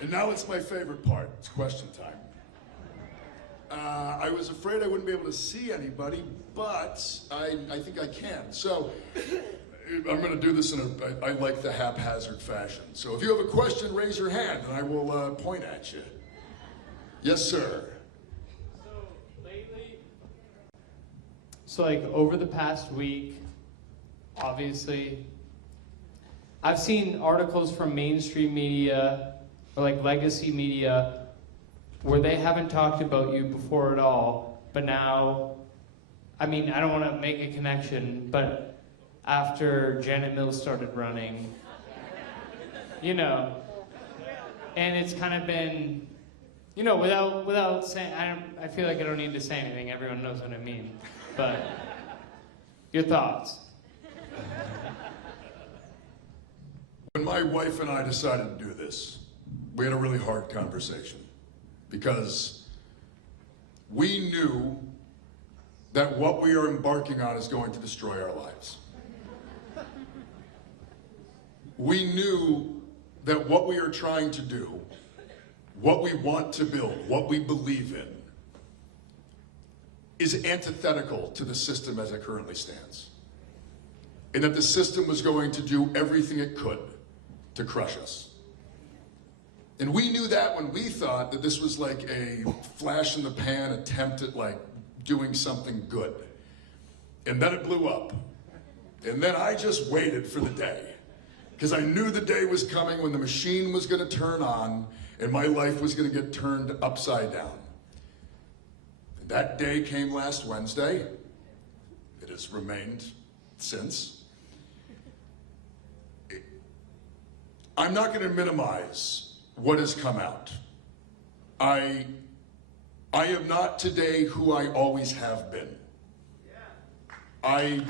And now it's my favorite part. It's question time. I was afraid I wouldn't be able to see anybody, but I think I can. So I'm going to do this in I like the haphazard fashion. So if you have a question, raise your hand and I will point at you. Yes, sir. So lately, like over the past week, obviously, I've seen articles from mainstream media or like legacy media where they haven't talked about you before at all, but now, I mean, I don't want to make a connection, but after Janet Mills started running, you know, and it's kind of been, you know, without saying, I feel like I don't need to say anything, everyone knows what I mean, but your thoughts? When my wife and I decided to do this, we had a really hard conversation because we knew that what we are embarking on is going to destroy our lives. We knew that what we are trying to do, what we want to build, what we believe in, is antithetical to the system as it currently stands. And that the system was going to do everything it could to crush us. And we knew that when we thought that this was like a flash in the pan attempt at like doing something good. And then it blew up. And then I just waited for the day. Because I knew the day was coming when the machine was going to turn on and my life was going to get turned upside down. And that day came last Wednesday. It has remained since. I'm not going to minimize what has come out. I am not today who I always have been. I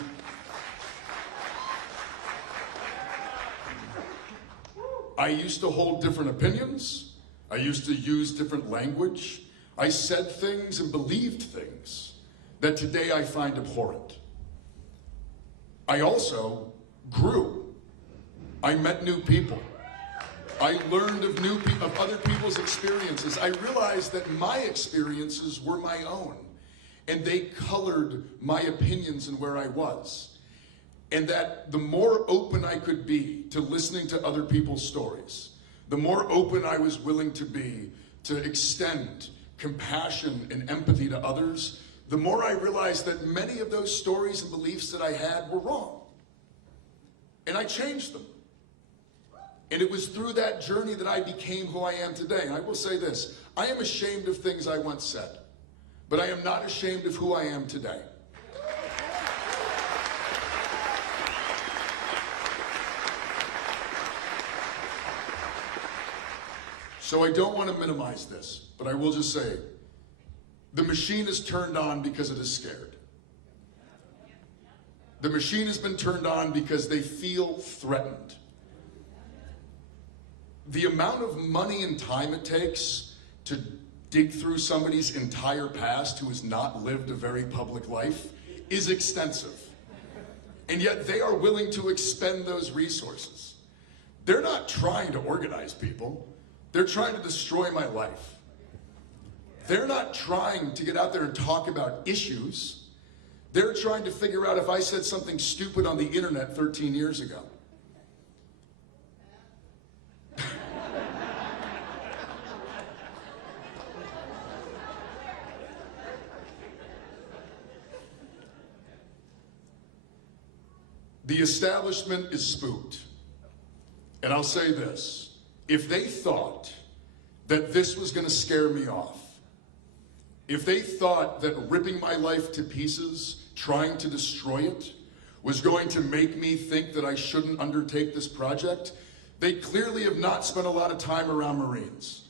used to hold different opinions. I used to use different language. I said things and believed things that today I find abhorrent. I also grew. I met new people. I learned of other people's experiences. I realized that my experiences were my own, and they colored my opinions and where I was. And that the more open I could be to listening to other people's stories, the more open I was willing to be to extend compassion and empathy to others, the more I realized that many of those stories and beliefs that I had were wrong. And I changed them. And it was through that journey that I became who I am today. And I will say this, I am ashamed of things I once said, but I am not ashamed of who I am today. So I don't want to minimize this, but I will just say, the machine is turned on because it is scared. The machine has been turned on because they feel threatened. The amount of money and time it takes to dig through somebody's entire past who has not lived a very public life is extensive. And yet they are willing to expend those resources. They're not trying to organize people. They're trying to destroy my life. They're not trying to get out there and talk about issues. They're trying to figure out if I said something stupid on the internet 13 years ago. The establishment is spooked. And I'll say this, if they thought that this was going to scare me off, if they thought that ripping my life to pieces, trying to destroy it, was going to make me think that I shouldn't undertake this project, they clearly have not spent a lot of time around Marines.